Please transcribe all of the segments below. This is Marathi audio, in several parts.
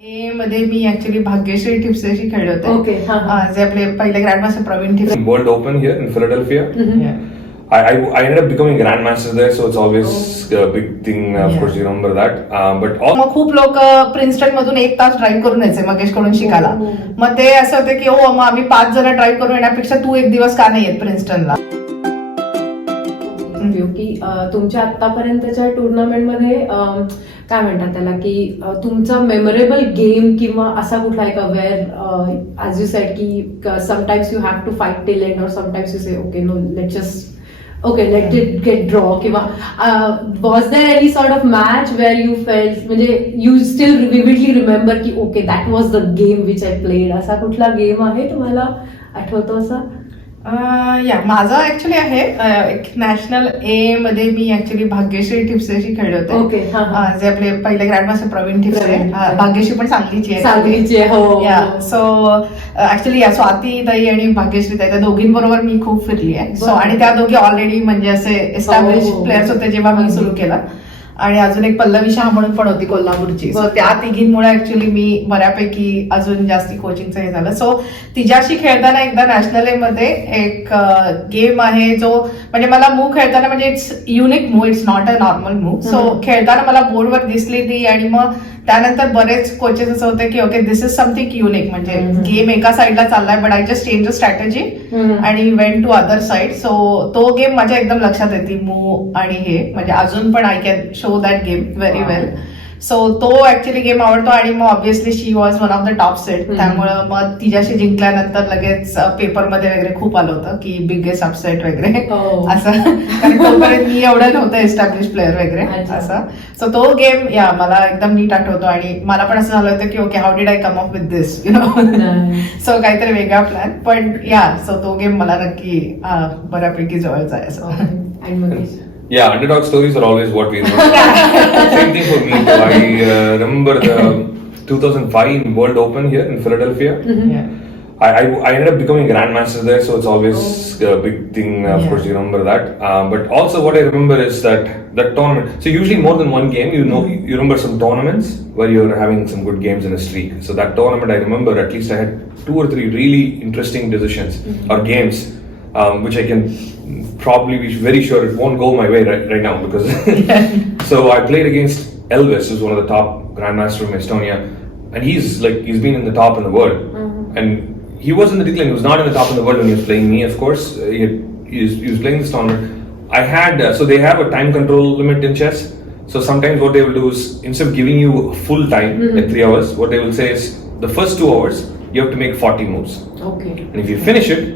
ए मध्ये मी ऍक्च्युली भाग्यश्री ठिपसेशी खेळले होते. Okay, जे आपले पहिले grandmaster Praveen Thipsay. World Open here in Philadelphia. I ended up becoming grandmaster there, so it's always a big thing. Of course, you remember that. But मग खूप लोक प्रिन्स्टन मधून 1 तास ड्राईव्ह करून यायचे मगेश कडून शिकायला. मग ते असं होतं की मग आम्ही 5 जण ड्राईव्ह करून येण्यापेक्षा तू 1 दिवस का नाही येत प्रिन्स्टनला. की तुमच्या आतापर्यंतच्या टुर्नामेंटमध्ये काय म्हणतात त्याला की तुमचा मेमोरेबल गेम किंवा असा कुठला एक वेअर ॲज यू सेड की sometimes you have to fight till end और sometimes you say okay no let just let it get draw किंवा was there any sort of match where you felt म्हणजे यू स्टील विविडली रिमेंबर की okay that was the game which I played. असा कुठला गेम आहे तुम्हाला आठवतो असा? माझं ऍक्च्युली आहे एक नॅशनल ए मध्ये मी ऍक्च्युली भाग्यश्री ठिपसेशी खेळले होते. जे आपले पहिले ग्रँडमास्टर प्रवीण ठिपसे. भाग्यश्री पण सांगलीची आहे. सो ऍक्च्युली स्वाती ताई आणि भाग्यश्री ताई त्या दोघींबरोबर मी खूप फिरली आहे. सो आणि त्या दोघी ऑलरेडी म्हणजे असे एस्टॅब्लिश प्लेयर्स होते जेव्हा मी सुरू केलं. आणि अजून एक पल्लवी शाह म्हणून पण होती कोल्हापूरची. सो त्या तिघींमुळे ऍक्च्युली मी बऱ्यापैकी अजून जास्ती कोचिंगचं हे झालं. सो तिच्याशी खेळताना एकदा नॅशनल ए मध्ये एक गेम आहे जो म्हणजे मला मूव खेळताना म्हणजे it's unique move, it's not a normal move. So खेळताना मला बोर्डवर दिसली ती आणि मग त्यानंतर बरेच कोचेस असं होते की okay this is something unique म्हणजे गेम एका साईडला चाललाय but I just change the strategy आणि went to other side. So तो गेम माझ्या एकदम लक्षात येते मूव आणि हे म्हणजे अजून पण I can show that game very well. So तो ऍक्च्युली गेम आवडतो आणि मग obviously she was one of the top set. त्यामुळं मग तिच्याशी जिंकल्यानंतर लगेच पेपरमध्ये वगैरे खूप आलं होतं की बिगेस्ट अपसेट वगैरे असं. कारण तोपर्यंत मी एवढं नव्हतं एस्टॅब्लिश प्लेअर वगैरे असं. सो तो गेम मला एकदम नीट आठवतो आणि मला पण असं झालं होतं की okay how did I come up with this you know. So काहीतरी वेगळा प्लॅन पण सो तो गेम मला नक्की बऱ्यापैकी जवळचा आहे असं. Yeah, underdog stories are always what we remember. Same thing for me. So I remember the 2005 World Open here in Philadelphia. I ended up becoming grandmaster there, so it's always a big thing. Of course, you remember that. But also, what I remember is that tournament. So usually more than one game. You remember some tournaments where you're having some good games in a streak. So that tournament, I remember at least I had 2 or 3 really interesting decisions or games, which I can probably be very sure it won't go my way right now because so I played against Elvis, who's one of the top grandmaster from Estonia, and he's been in the top in the world, and he was in the decline. He was not in the top in the world when he was playing me, of course. He was playing this tournament. I had so they have a time control limit in chess. So sometimes what they will do is instead of giving you full time like 3 hours, what they will say is the first 2 hours you have to make 40 moves. Okay. And if you finish it,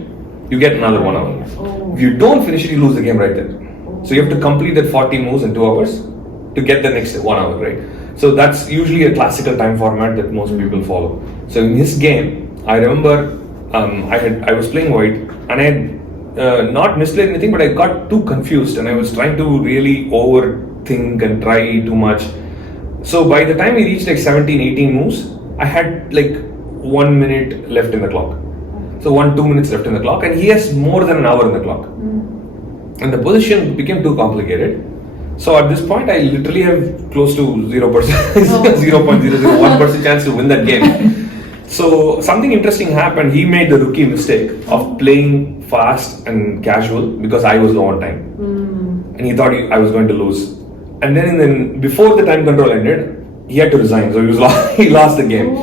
you get another 1 hour. If you don't finish it, you lose the game right there. So you have to complete that 40 moves in 2 hours to get the next 1 hour, right? So that's usually a classical time format that most people follow. So in his game, I remember I was playing white and I had not misplayed anything, but I got too confused and I was trying to really overthink and try too much. So by the time we reached like 17, 18 moves, I had like 1 minute left in the clock. So 1-2 minutes left in the clock, and he has more than an hour in the clock. And the position became too complicated. So at this point, I literally have close to 0%, 0.001% chance to win that game. So something interesting happened. He made the rookie mistake of playing fast and casual because I was low on time, and he thought I was going to lose. And then before the time control ended, he had to resign. So he lost the game.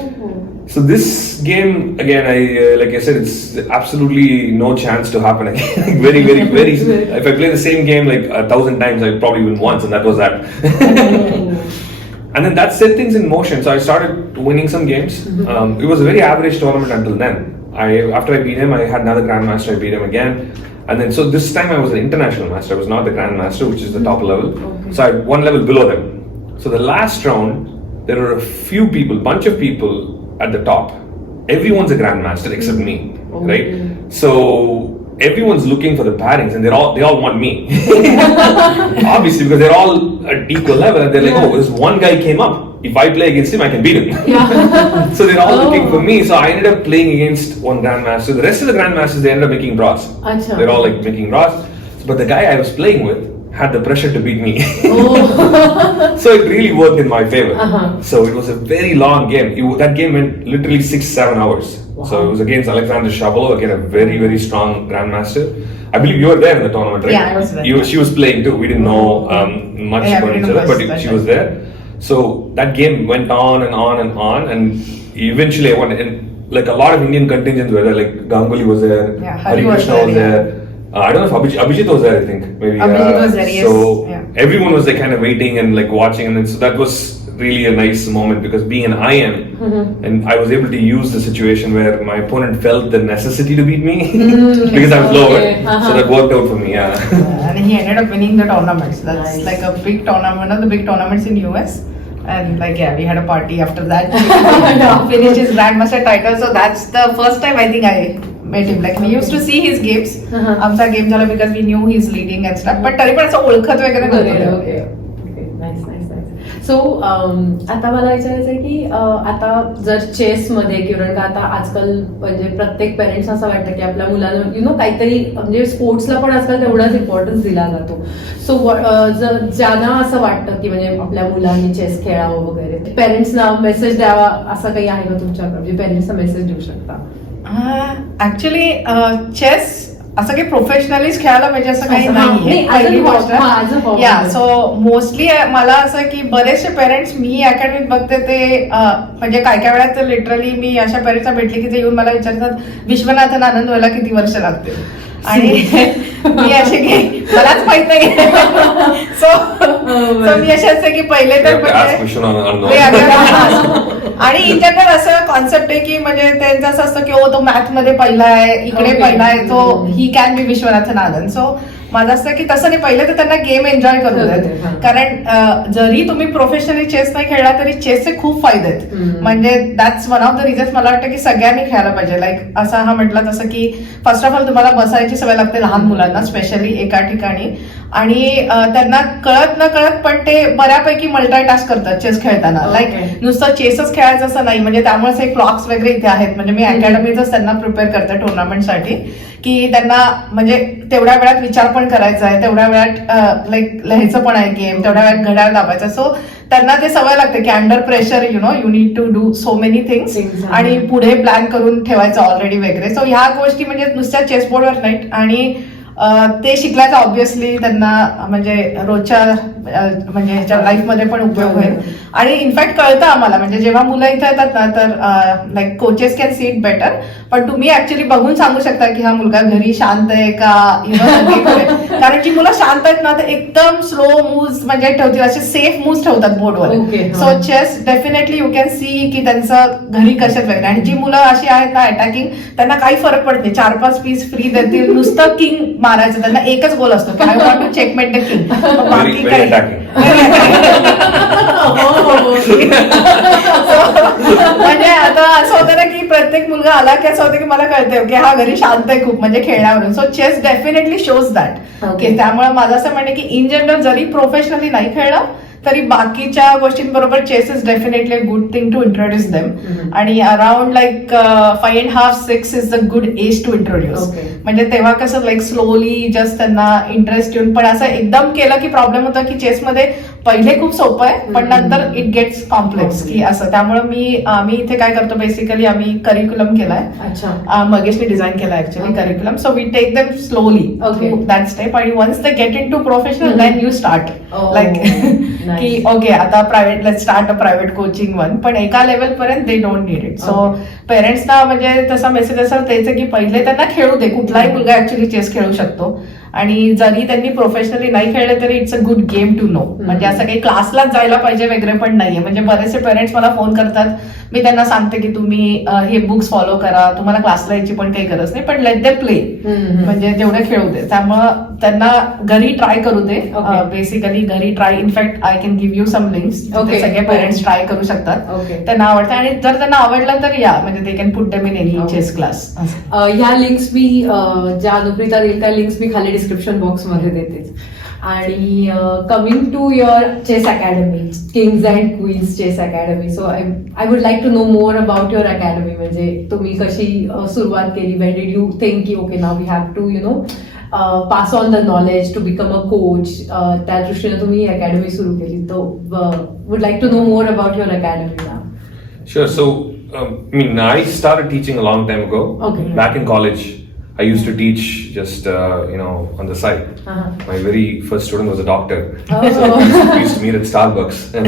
So this game again, like I said, it's absolutely no chance to happen again. very. If I play the same game like 1,000 times, I probably win once, and that was that. And then that set things in motion. So I started winning some games. It was a very average tournament until then. After I beat him, I had another grandmaster. I beat him again, and then so this time I was an international master. I was not the grandmaster, which is the top level. So I had 1 level below them. So the last round, there were a bunch of people at the top. Everyone's a grandmaster except me, right? So everyone's looking for the pairings, and they all want me. Obviously, because they're all at equal level, and they're like, oh, this one guy came up. If I play against him, I can beat him. So they're all looking for me. So I ended up playing against one grandmaster. The rest of the grandmasters, they ended up making draws. They're all like making draws. But the guy I was playing with, had the pressure to beat me. Oh. So it really worked in my favor. Uh-huh. So it was a very long game. That game went literally 6-7 hours. Wow. So it was against Alexander Shabalov, again a very, very strong grandmaster. I believe you were there in the tournament, right? Yeah, I was there. She was playing too. We didn't know much Yeah, about we each didn't other, know but much, she was there. So that game went on and on and on, and eventually I won. And like a lot of Indian contingents were there, like Ganguly was there, Yeah, Hari Hari was Krishna was there, there. I don't know if Abhijit was there, I think. Maybe. Abhijit was there, yes. So Yeah. everyone was like kind of waiting and like watching, and then, so that was really a nice moment because being an IM, and I was able to use the situation where my opponent felt the necessity to beat me because I was lower. Okay. So that worked out for me, yeah. And he ended up winning the tournaments. That's Nice. like a big tournament, one of the big tournaments in US. And like we had a party after that. Finished his grandmaster title. So that's the first time I think I met him. Like we used to see his games. आमचा गेम झाला because we knew he's leading and stuff. But तरी पण असं ओळखत वगैरे नव्हतं. Okay nice nice nice. So आता मला विचारायचं आहे की आता जर चेस मध्ये कारण का आता आजकाल म्हणजे प्रत्येक पेरेंट्स असं वाटतं की आपल्या मुलांना काहीतरी म्हणजे स्पोर्ट्सला पण आजकाल तेवढाच इम्पॉर्टन्स दिला जातो. सो जर ज्यांना असं वाटतं की म्हणजे आपल्या मुलांनी चेस खेळावं वगैरे पेरेंट्सना मेसेज द्यावा असं काही आहे का तुमच्याकडे म्हणजे पेरेंट्सना मेसेज देऊ शकता? ऍक्च्युली चेस असं काही प्रोफेशनलीच खेळायला पाहिजे असं काही नाही, पहिली as a गोष्ट. hobby. या सो मोस्टली मला असं की बरेचसे पेरेंट्स मी अकॅडमीत बघते ते म्हणजे काय काय वेळा तर लिटरली मी अशा पेरेंट्सना भेटले की ते येऊन मला विचारतात विश्वनाथन आनंद व्हायला किती वर्ष लागते आणि मी असे की मलाच माहित नाही. सो मी असे असते की पहिले तर आणि इन जनरल असं कॉन्सेप्ट आहे की म्हणजे त्यांचं असं असतं की तो मॅथ मध्ये पहिला आहे इकडे पहिला आहे तो he can be Viswanathan Anand. So माझं असं की तसं नाही पहिले तर त्यांना गेम एन्जॉय करू देत कारण जरी तुम्ही प्रोफेशनली चेस नाही खेळला तरी चेसचे खूप फायदे आहेत. म्हणजे that's one of the reasons मला वाटतं की सगळ्यांनी खेळायला पाहिजे. लाईक असं हा म्हटलं तसं की फर्स्ट ऑफ ऑल तुम्हाला बसायची सवय लागते लहान मुलांना स्पेशली एका ठिकाणी आणि त्यांना कळत न कळत पण ते बऱ्यापैकी मल्टाटास्क करतात चेस खेळताना. लाईक नुसतं चेसच खेळायचं असं नाही म्हणजे त्यामुळेच एक क्लॉक्स वगैरे इथे आहेत. म्हणजे मी अकॅडमीतच त्यांना प्रिपेअर करते टुर्नामेंटसाठी की त्यांना म्हणजे तेवढ्या वेळात विचार पण करायचा आहे तेवढ्या वेळात लाईक लिहायचं पण आहे गेम तेवढ्या वेळात घड्याळ दाबायचं. सो त्यांना ते सवय लागते की under pressure you need to do so many things आणि पुढे प्लॅन करून ठेवायचं ऑलरेडी वगैरे. सो ह्या गोष्टी म्हणजे नुसत्या चेसबोर्डवर नाहीत आणि ते शिकल्याचा ऑब्व्हियसली त्यांना म्हणजे रोजच्या म्हणजे ह्याच्या लाईफमध्ये पण उपयोग होईल. आणि इनफॅक्ट कळतं आम्हाला म्हणजे जेव्हा मुलं इथे येतात ना तर like coaches can see it better पण तुम्ही ऍक्च्युली बघून सांगू शकता की हा मुलगा घरी शांत आहे का कारण जी मुलं शांत आहेत ना तर एकदम स्लो मूव्स म्हणजे ठेवतील असे सेफ मूव्स ठेवतात बोर्डवर. So chess definitely you can see की त्यांचं घरी कशात वगैरे. आणि जी मुलं अशी आहेत ना अटॅकिंग त्यांना काही फरक पडत नाही 4-5 पीस फ्री देतील नुसतं किंग मारायचं त्यांना एकच गोल असतो की I want to checkmate the king. बाकी काही म्हणजे आता असं होतं ना की प्रत्येक मुलगा आला की असं होतं की मला कळतंय की हा घरी शांत आहे खूप म्हणजे खेळण्यावरून. So chess definitely shows that की त्यामुळे माझं असं म्हणणं की इन जनरल जरी प्रोफेशनली नाही खेळलं तरी बाकीच्या गोष्टींबरोबर chess is definitely a good thing to introduce them. आणि around like 5.5-6 is the good age to introduce. म्हणजे तेव्हा कसं लाईक स्लोली जस्ट त्यांना इंटरेस्ट येऊन पण असं एकदम केलं की प्रॉब्लेम होता की चेसमध्ये पहिले खूप सोपं आहे पण नंतर इट गेट्स कॉम्प्लेक्स की असं. त्यामुळे आम्ही इथे काय करतो बेसिकली आम्ही करिक्युलम केलाय मगेशने डिझाईन केलाय actually curriculum. So we take them slowly through that step आणि once they get into professional then you start like की ओके आता private let's start a private coaching one पण एका लेवल पर्यंत they don't need it. So पेरेंट्सना म्हणजे तसा मेसेज असं द्यायचं की पहिले त्यांना खेळू दे. कुठलाही मुलगा ऍक्च्युली चेस खेळू शकतो आणि जरी त्यांनी प्रोफेशनली नाही खेळले तरी it's a good game to know. म्हणजे असं काही क्लासलाच जायला पाहिजे वगैरे पण नाहीये. म्हणजे बरेचसे पेरेंट्स मला फोन करतात मी त्यांना सांगते की तुम्ही हे बुक्स फॉलो करा तुम्हाला क्लासला यायची पण काही गरज नाही पण लेट दे प्ले म्हणजे तेवढे खेळू दे. त्यामुळं त्यांना घरी ट्राय करू दे. बेसिकली घरी try in fact I can give you some links सगळे पेरेंट्स ट्राय करू शकतात त्यांना आवडतं आणि जर त्यांना आवडलं तर या म्हणजे they can put them in any chess class. ह्या लिंक्स मी ज्या अनुप्रिता देईल त्या लिंक्स मी खाली डिस्क्रिप्शन बॉक्स मध्ये देते. आणि coming to your chess academy kings and queens chess academy. So I would like to know more about your academy. म्हणजे तुम्ही कशी सुरुवात केली वेन डिड यू थिंक की okay now we have to pass on the knowledge to become a coach, त्या दृष्टीने तुम्ही अकॅडमी सुरू केली. तो would like to know more about your academy ना. Sure. So, I started teaching a long time ago. Okay. Back in college, I used to teach just on the side. My very first student was a doctor. Oh. So we used to meet at Starbucks, and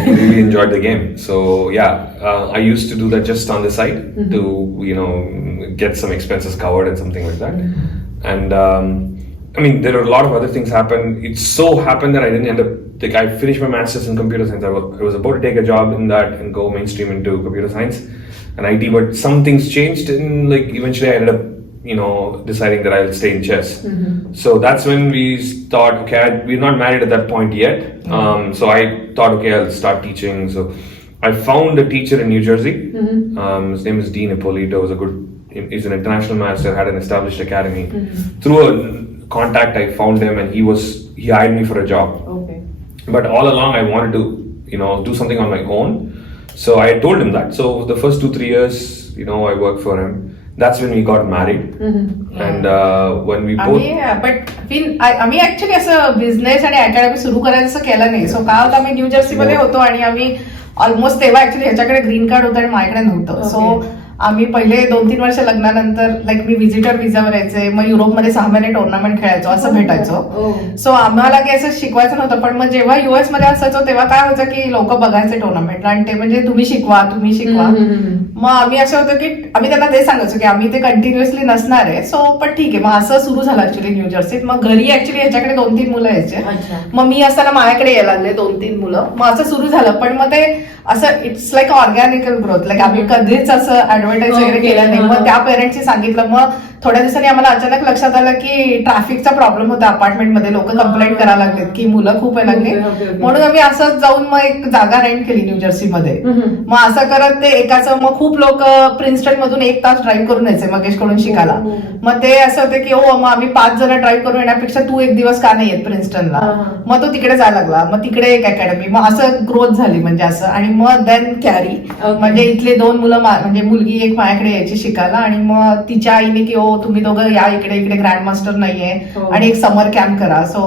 he really enjoyed the game. So I used to do that just on the side to get some expenses covered and something like that. And there were a lot of other things happen. It so happened that I didn't end up. Like, I finished my master's in computer science. I was about to take a job in that and go mainstream into computer science and IT, but some things changed, and eventually I ended up deciding that I'll stay in chess. So that's when we thought, okay, we're not married at that point yet. So I thought, okay, I'll start teaching. So I found a teacher in New Jersey. His name is Dean Ippolito. He's an international master, had an established academy. Through a contact, I found him, and he hired me for a job. Okay. But all along I wanted to do something on my own, so I told him that. So the first 2-3 years I worked for him. That's when we got married. And when we both आम्ही ऍक्च्युली असं बिझनेस आणि अकॅडमी सुरू करायचं असं केलं नाही. सो काय होतं, आम्ही न्यू जर्सी मध्ये होतो आणि आम्ही ऑलमोस्ट तेव्हा ऍक्च्युली ह्याच्याकडे ग्रीन कार्ड होतं आणि माझ्याकडे नव्हतं. सो आम्ही पहिले 2-3 वर्ष लग्नानंतर मी व्हिजिटर विजावर यायचे, मग युरोपमध्ये 6 महिने टुर्नामेंट खेळायचो, असं भेटायचो. सो आम्हाला काही असं शिकवायचं नव्हतं. पण मग जेव्हा युएस मध्ये असायचो तेव्हा काय व्हायचं की लोक बघायचे टुर्नामेंट आणि ते म्हणजे तुम्ही शिकवा. मग आम्ही असं होतं की आम्ही त्यांना ते सांगायचो की आम्ही ते कंटिन्युअसली नसणार आहे. सो पण ठीक आहे. मग असं सुरू झालं ऍक्च्युली न्यू जर्सीत. मग घरी ऍक्च्युली ह्याच्याकडे 2-3 मुलं यायचे. मग मी असताना माझ्याकडे यायला लागले 2-3 मुलं. मग असं सुरू झालं. पण मग ते असं इट्स लाईक ऑर्गॅनिकल ग्रोथ. आम्ही कधीच असं ऍडव्हर्टाईज वगैरे केलं नाही. मग त्या पेरेंट्सनी सांगितलं. मग थोड्या दिवसांनी आम्हाला अचानक लक्षात आलं की ट्रॅफिकचा प्रॉब्लेम होता अपार्टमेंटमध्ये. लोक कंप्लेंट करायला लागलेत की मुलं खूप आहे लागले. म्हणून आम्ही असंच जाऊन मग एक जागा रेंट केली न्यू जर्सीमध्ये. मग असं करत ते एकाचं, मग खूप लोक प्रिन्स्टन मधून 1 तास ड्राईव्ह करून यायचे मगेश कडून शिकायला. मग ते असं होते की मग आम्ही 5 जण ड्राईव्ह करून येण्यापेक्षा तू 1 दिवस का नाही येत प्रिन्स्टनला. मग तो तिकडे जायला लागला. मग तिकडे एक अकॅडमी. मग असं ग्रोथ झाली म्हणजे असं. आणि मग देन कॅरी म्हणजे इथले 2 मुलं, म्हणजे मुलगी एक माझ्याकडे यायची शिकायला. आणि मग तिच्या आईने की तुम्ही दोघं या इकडे ग्रँड मास्टर नाहीये आणि एक समर कॅम्प करा. सो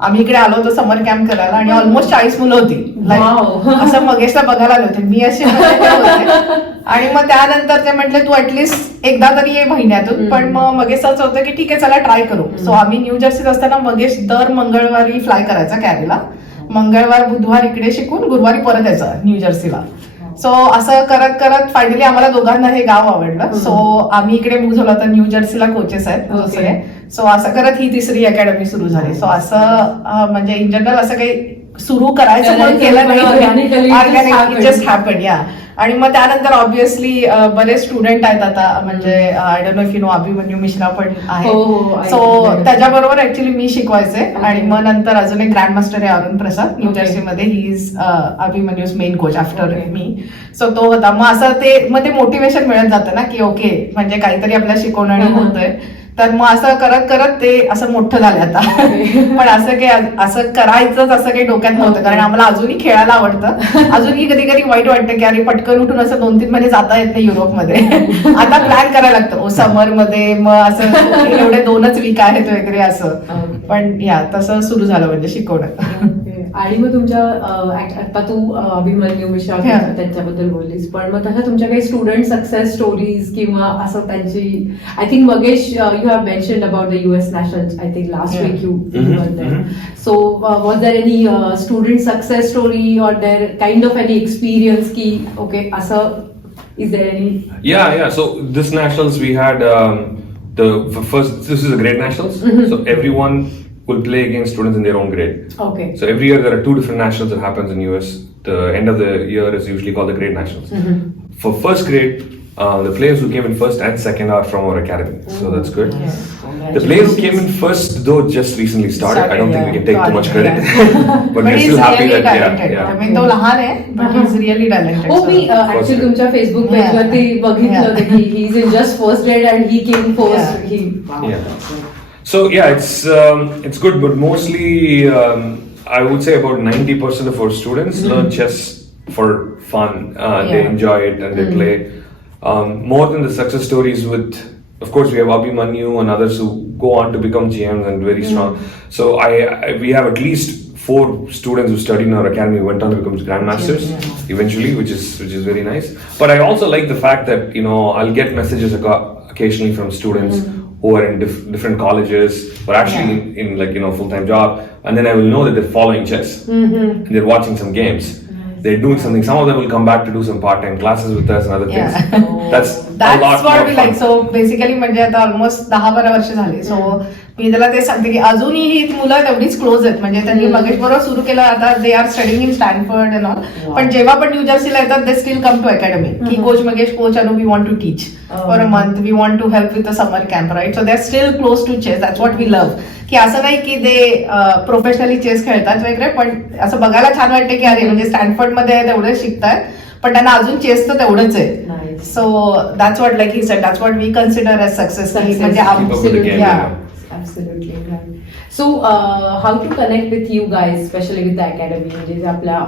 आम्ही इकडे आलो होतो समर कॅम्प करायला आणि ऑलमोस्ट 40 मुलं होती. असं मगेशला बघायला आले होते मी असे होते. आणि मग त्यानंतर ते म्हटले तू ऍटलीस्ट एकदा तरी ये महिन्यातून. पण मग मगेश असं होतं की ठीक आहे चला ट्राय करू. सो आम्ही न्यू जर्सीत असताना मगेश दर मंगळवारी फ्लाय करायचा कॅरीला. मंगळवार बुधवार इकडे शिकून गुरुवारी परत यायचं न्यू जर्सीला. सो असं करत करत फायनली आम्हाला दोघांना हे गाव आवडलं. सो आम्ही इकडे मूव्ह झालो. तर न्यू जर्सीला कोचेस आहेत दुसरे. सो असं करत ही 3री अकॅडमी सुरू झाली. सो असं म्हणजे इन जनरल असं काही सुरू करायचं म्हणून केलं नाही. Organic just happen. या. आणि मग त्यानंतर ऑब्व्हियसली बरेच स्टुडंट आहेत आता. म्हणजे I don't know if you know Abhimanyu Mishra पण आहे. सो त्याच्याबरोबर ऍक्च्युली मी शिकवायचे. आणि मग नंतर अजून एक ग्रँड मास्टर आहे अरुण प्रसाद न्यू जर्सीमध्ये. He is Abhimanyu's main coach after me. So तो होता. मग असं मग ते मोटिवेशन मिळत जातं ना की ओके म्हणजे काहीतरी आपल्याला शिकवणं होतंय. तर मग असं करत करत ते असं मोठं झालं आता. पण असं करायचंच असं काही डोक्यात नव्हतं. कारण आम्हाला अजूनही खेळायला आवडतं. अजूनही कधी कधी वाईट वाटतं की अरे पटकन उठून असं 2-3 महिने जाता येत नाही युरोपमध्ये. आता प्लॅन करायला लागतं समर मध्ये. मग असं एवढे 2च वीक आहेत वगैरे असं. पण तसं सुरू झालं म्हणजे शिकवणं. आणि मग तुमच्या आता तू अभिमन्यू मिश्रा त्यांच्याबद्दल बोललीस. पण मग तसं तुमच्या काही स्टुडंट सक्सेस स्टोरीज किंवा असं त्यांची, I think Magesh you have mentioned about the US Nationals, I think last week you were there. So was there any student success story और there kind of any experience की ओके असं is there any? Yeah. So this nationals we had this is a grade nationals. So everyone will play against students in their own grade. Okay. So every year there are 2 different nationals that happens in US. The end of the year is usually called the grade nationals. For first grade, the players who came in first and second are from our academy. So that's good. The players who came in first though just recently started. I don't think we can take too much credit. But we're still happy that I mean तो लहान आहे but he's really talented. Me actually तुमच्या Facebook page वरती बघितलं होतं की he is in just first grade and he came first. So it's good, but mostly I would say about 90% of our students learn chess for fun. They enjoy it and they play. More than the success stories with of course, we have Abhimanyu and others who go on to become GMs and very strong. So we have at least 4 students who studied in our academy who went on to become grandmasters eventually, which is very nice. But I also like the fact that I'll get messages occasionally from students who are in different colleges or actually in like full-time job, and then I will know that they're following chess and they're watching some games. They're doing something. Some of them will come back to do some part-time classes with us and other things. That's what we like. So basically म्हणजे आता ऑलमोस्ट 10-12 वर्ष झाली. सो मी त्याला ते सांगते की अजूनही ही मुलं तेवढीच क्लोज आहेत. म्हणजे त्यांनी मगेश बरोबर सुरू केलं. आता they are studying in Stanford and all. पण जेव्हा पण न्यू जर्सीला येतात they still come to academy की coach Magesh, coach Anu, we want to teach for a month, we want to help with a summer camp, right. So they are still close to chess. That's what we love. की असं नाही की ते प्रोफेशनली चेस खेळतात वगैरे, पण असं बघायला छान वाटते की अरे म्हणजे स्टॅनफर्ड मध्ये तेवढे शिकतात पण त्यांना अजून चेस तर तेवढंच आहे. So that's what like he said, that's what we consider as success. म्हणजे Absolutely right. So, how to connect with you guys, especially with the academy? म्हणजे आपल्या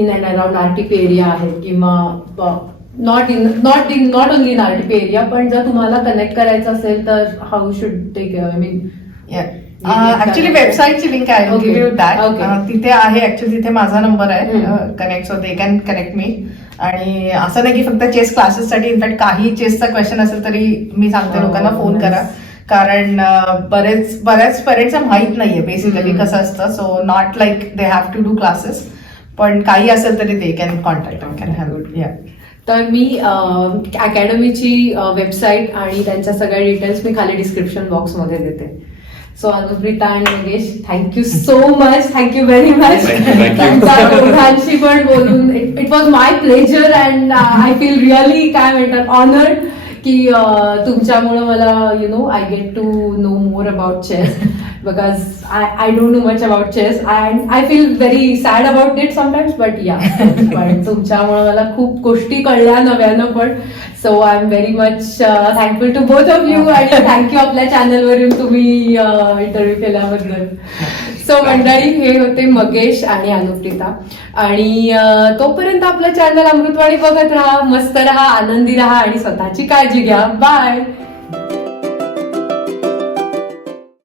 in and around RTP area आहेत किंवा not only in RTP area, पण जर तुम्हाला कनेक्ट करायचं असेल तर how should they go? I mean, actually वेबसाईटची link आहे, गिव्ह यू दॅट. तिथे आहे ऍक्च्युली, तिथे माझा नंबर आहे connect, so they can connect me. आणि असं नाही की फक्त चेस क्लासेससाठी, इनफॅक्ट काही चेसचा क्वेश्चन असेल तरी मी सांगते लोकांना फोन करा. कारण बऱ्याच पेरेंट्सना माहित नाहीये बेसिकली कसं असतं. So not like they have to do classes, पण काही असेल तरी they can contact and can help. तर मी अकॅडमीची वेबसाईट आणि त्यांच्या सगळ्या डिटेल्स मी खाली डिस्क्रिप्शन बॉक्समध्ये देते. सो अनुप्रिता आणि Magesh, thank you so much. Thank you very much. दोघांशी पण बोलून it was my pleasure and I feel really काय म्हणतात ऑनर्ड की तुमच्यामुळे मला I get to know more about chess because I don't know much about chess and I feel very sad about it sometimes, but yeah पण तुमच्यामुळे मला खूप गोष्टी कळल्या नव्यानं पण. So I am very much thankful to both of you आणि थँक्यू आपल्या चॅनलवरून तुम्ही इंटरव्ह्यू केल्याबद्दल. सो मंडळी, हे होते मगेश आणि अनुप्रिता. आणि तोपर्यंत आपलं चॅनल अमृतवाणी बघत राहा, मस्त राहा, आनंदी राहा आणि स्वतःची काळजी घ्या. बाय.